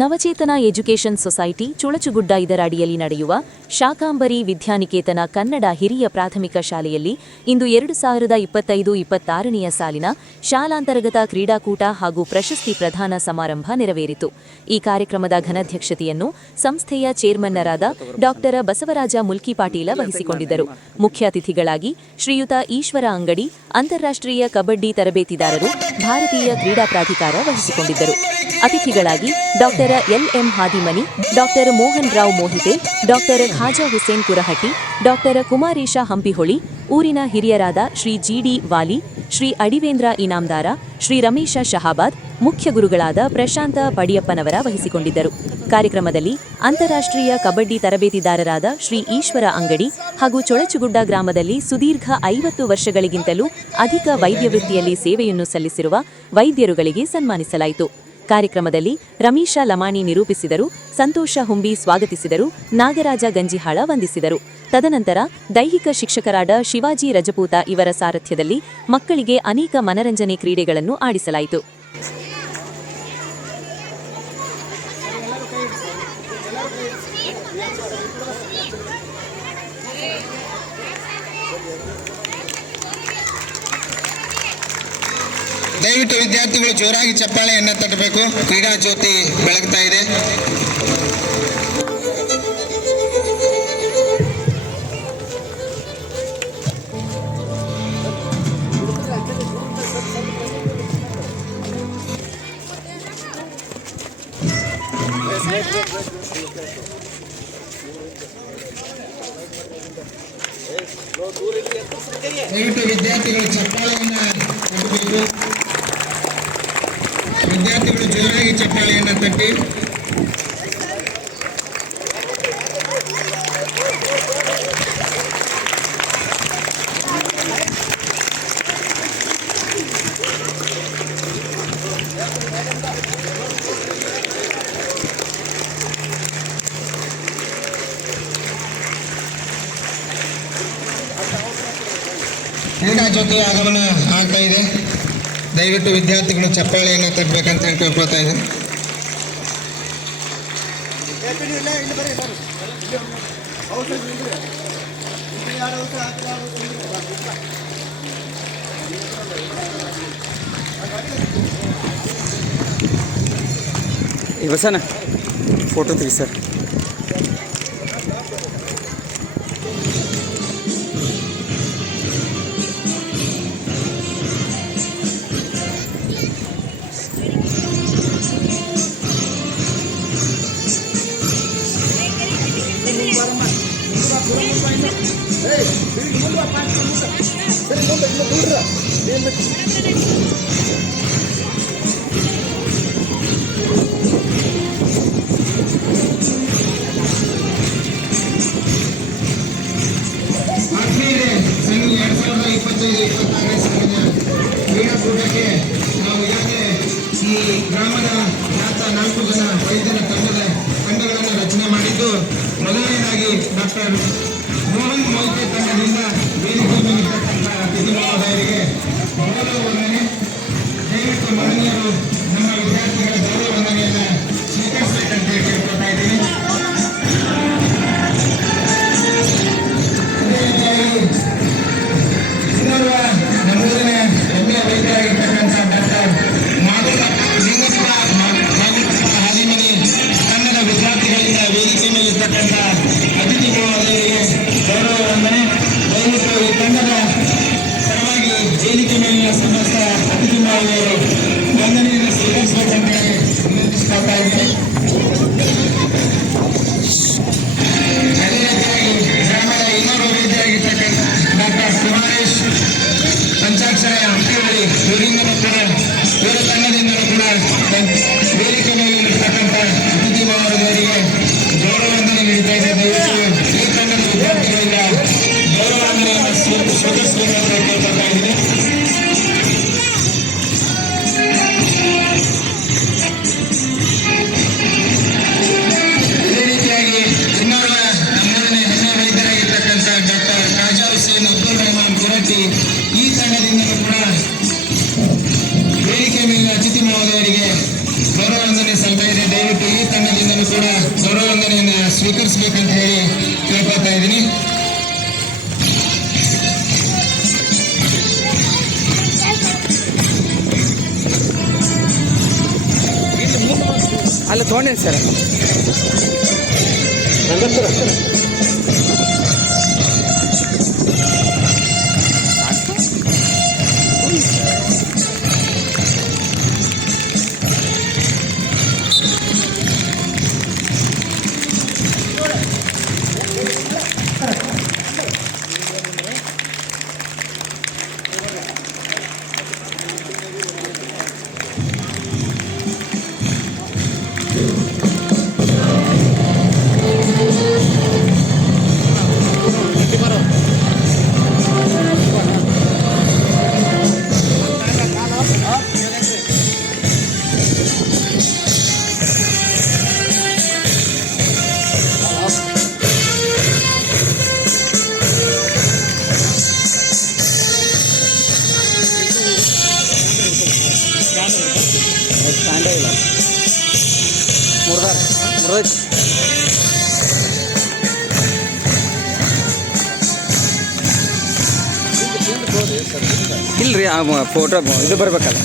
ನವಚೇತನ education society ಚುಳಚುಗುಡ್ಡ ಇದರ ಅಡಿಯಲ್ಲಿ ನಡೆಯುವ ಶಾಕಾಂಬರಿ ವಿದ್ಯಾನಿಕೇತನ ಕನ್ನಡ ಹಿರಿಯ ಪ್ರಾಥಮಿಕ ಶಾಲೆಯಲ್ಲಿ ಇಂದು 2025-26ನೆಯ ಸಾಲಿನ ಶಾಲಾಂತರ್ಗತ ಕ್ರೀಡಾಕೂಟ ಹಾಗೂ ಪ್ರಶಸ್ತಿ ಪ್ರದಾನ ಸಮಾರಂಭ ನೆರವೇರಿತು. ಈ ಕಾರ್ಯಕ್ರಮದ ಘನಾಧ್ಯಕ್ಷತೆಯನ್ನು ಸಂಸ್ಥೆಯ ಚೇರ್ಮನ್ನರಾದ ಡಾ ಬಸವರಾಜ ಮುಲ್ಕಿಪಾಟೀಲ ವಹಿಸಿಕೊಂಡಿದ್ದರು. ಮುಖ್ಯ ಅತಿಥಿಗಳಾಗಿ ಶ್ರೀಯುತ ಈಶ್ವರ ಅಂಗಡಿ, ಅಂತಾರಾಷ್ಟ್ರೀಯ ಕಬಡ್ಡಿ ತರಬೇತಿದಾರರು, ಭಾರತೀಯ ಕ್ರೀಡಾ ಪ್ರಾಧಿಕಾರ ವಹಿಸಿಕೊಂಡಿದ್ದರು. ಅತಿಥಿಗಳಾಗಿ ಡಾ ಎಲ್.ಎಂ. ಹಾದಿಮನಿ, ಡಾ ಮೋಹನ್ ರಾವ್ ಮೋಹಿತೆ, ಡಾ ಖಾಜಾ ಹುಸೇನ್ ಕುರಹಟ್ಟಿ, ಡಾ ಕುಮಾರೇಶ ಹಂಪಿಹೊಳಿ, ಊರಿನ ಹಿರಿಯರಾದ ಶ್ರೀ ಜಿ.ಡಿ. ವಾಲಿ, ಶ್ರೀ ಅಡಿವೇಂದ್ರ ಇನಾಮ್ದಾರ, ಶ್ರೀ ರಮೇಶ ಶಹಾಬಾದ್, ಮುಖ್ಯ ಗುರುಗಳಾದ ಪ್ರಶಾಂತ ಪಡಿಯಪ್ಪನವರ ವಹಿಸಿಕೊಂಡಿದ್ದರು. ಕಾರ್ಯಕ್ರಮದಲ್ಲಿ ಅಂತಾರಾಷ್ಟ್ರೀಯ ಕಬಡ್ಡಿ ತರಬೇತಿದಾರರಾದ ಶ್ರೀ ಈಶ್ವರ ಅಂಗಡಿ ಹಾಗೂ ಚೊಳಚುಗುಡ್ಡ ಗ್ರಾಮದಲ್ಲಿ ಸುದೀರ್ಘ 50 ವರ್ಷಗಳಿಗಿಂತಲೂ ಅಧಿಕ ವೈದ್ಯ ವೃತ್ತಿಯಲ್ಲಿ ಸೇವೆಯನ್ನು ಸಲ್ಲಿಸಿರುವ ವೈದ್ಯರುಗಳಿಗೆ ಸನ್ಮಾನಿಸಲಾಯಿತು. ಕಾರ್ಯಕ್ರಮದಲ್ಲಿ ರಮೀಶಾ ಲಮಾಣಿ ನಿರೂಪಿಸಿದರು, ಸಂತೋಷ ಹುಂಬಿ ಸ್ವಾಗತಿಸಿದರು, ನಾಗರಾಜ ಗಂಜಿಹಾಳ ವಂದಿಸಿದರು. ತದನಂತರ ದೈಹಿಕ ಶಿಕ್ಷಕರಾದ ಶಿವಾಜಿ ರಜಪೂತ ಇವರ ಸಾರಥ್ಯದಲ್ಲಿ ಮಕ್ಕಳಿಗೆ ಅನೇಕ ಮನರಂಜನೆ ಕ್ರೀಡೆಗಳನ್ನು ಆಡಿಸಲಾಯಿತು. ದಯವಿಟ್ಟು ವಿದ್ಯಾರ್ಥಿಗಳು ಜೋರಾಗಿ ಚಪ್ಪಾಳೆಯನ್ನು ತಟ್ಟಬೇಕು. ಕ್ರೀಡಾ ಜ್ಯೋತಿ ಬೆಳಗ್ತಾ ಇದೆ. ದಯವಿಟ್ಟು ವಿದ್ಯಾರ್ಥಿಗಳು ಚಪ್ಪಾಳೆಯನ್ನು ತಟ್ಟಬೇಕು. ವಿದ್ಯಾರ್ಥಿಗಳು ಜೋರಾಗಿ ಚಪ್ಪಾಳೆಯನ್ನು ತಟ್ಟಿ. ಕ್ರೀಡಾ ಜ್ಯೋತಿ ಆಗಮನ ಆಗ್ತಾ ಇದೆ. ದಯವಿಟ್ಟು ವಿದ್ಯಾರ್ಥಿಗಳು ಚಪ್ಪಾಳೆಯನ್ನು ತಟ್ಟಬೇಕಂತ ಹೇಳಿ ಕೇಳ್ಕೊಳ್ತಾ ಇದೆ. ಬಸನ ಫೋಟೋ ತೆಗಿ ಸರ್. ಕ್ರೀಡಾಕೂಟಕ್ಕೆ ನಾವು ಈಗಾಗಲೇ ಈ ಗ್ರಾಮದ ಖ್ಯಾತ 4 ಜನ ವೈದ್ಯರ ತಂಡಗಳನ್ನು ರಚನೆ ಮಾಡಿದ್ದು, ಮೊದಲನೇದಾಗಿ ಡಾಕ್ಟರ್ ಮೋಹನ್ ಮೋಹಿತೆ ತಂಡದಿಂದ ವೇದಿಕೆ ಮೇಲಿರ್ತಕ್ಕಂಥ ಅತಿಥಿ ಮಹೋದಯರಿಗೆ ಗೌರವ ವಂದನೆ. ದಯವಿಟ್ಟು ಮಾನ್ಯರು ನಮ್ಮ ವಿದ್ಯಾರ್ಥಿಗಳ ಗೌರವ ವಂದನೆಯನ್ನು ಸ್ವೀಕರಿಸಬೇಕಂತ ಕೇಳ್ಕೊಳ್ತಾ ಇದ್ದೀನಿ. ನಮ್ಮೂರಿನ ಹೆಮ್ಮೆಯ ವೈದ್ಯರಾಗಿರ್ತಕ್ಕಂಥ ಡಾಕ್ಟರ್ ಲಿಂಗಪ್ಪ ಹಾದಿಮನಿ ಕನ್ನಡ ವಿದ್ಯಾರ್ಥಿಗಳಿಂದ ವೇದಿಕೆ ಮೇಲಿರ್ತಕ್ಕಂಥ ಅತಿಥಿ ಮಹೋದಯರಿಗೆ ಗೌರವ ವಂದನೆ. ದಯವಿಟ್ಟು ಈ ತಂಡದ ಪರವಾಗಿ ವೇದಿಕೆ ಮೇಲಿನ ಸಮಸ್ತ ಅತಿಥಿ ಮಹೋದಯರು ವಂದನೆಯನ್ನು ಸ್ವೀಕರಿಸಬೇಕಂತ ವಿನಂತಿಸ್ಕೊಳ್ತಾ ಇದ್ದೀನಿ. ಅದೇ ರೀತಿಯಾಗಿ ಗ್ರಾಮದ ಇನ್ನೊಬ್ಬ ವೈದ್ಯರಾಗಿರ್ತಕ್ಕಂಥ ಡಾಕ್ಟರ್ ಕುಮಾರೇಶ್ ಪಂಚಾಕ್ಷರ ಹಂಪಿಹೊಳಿ ಇವರಿಂದಲೂ ಕೂಡ ಇವರ ತಂಡದಿಂದಲೂ ಕೂಡ ವೇದಿಕೆ ಮೇಲಿರ್ತಕ್ಕಂಥ ಅತಿಥಿ ಮಹೋದಯರಿಗೆ ಗೌರವ ವಂದನೆ ನೀಡ್ತಾ ಇದೆ. ದಯವಿಟ್ಟು ಈ ತಂಡದ ವಿದ್ಯಾರ್ಥಿಗಳಿಂದ ಗೌರವ ವಂದನೆಯನ್ನು ಸ್ವೀಕರಿಸಬೇಕಂತ ಕೇಳ್ಕೊಳ್ತಾ ಇದ್ದೀನಿ. ವಂದನೆ ಸಲ್ತಾ ಇದೆ. ದಯವಿಟ್ಟು ಈ ತಂಡದಿಂದಲೂ ಕೂಡ ಗೌರವ ವಂದನೆಯನ್ನು ಸ್ವೀಕರಿಸಬೇಕಂತ ಹೇಳಿ ಕೇಳ್ಕೊತಾ ಇದ್ದೀನಿ. ಅಲ್ಲಿ ತೊಗೊಂಡೇನು ಸರ್. ಸ್ಟ್ಯಾಂಡೇ ಇಲ್ಲ, ಮುರಿದೈತಿ. ಇಲ್ರಿ ಆ ಫೋಟೋ ಇದು ಬರಬೇಕಲ್ಲ.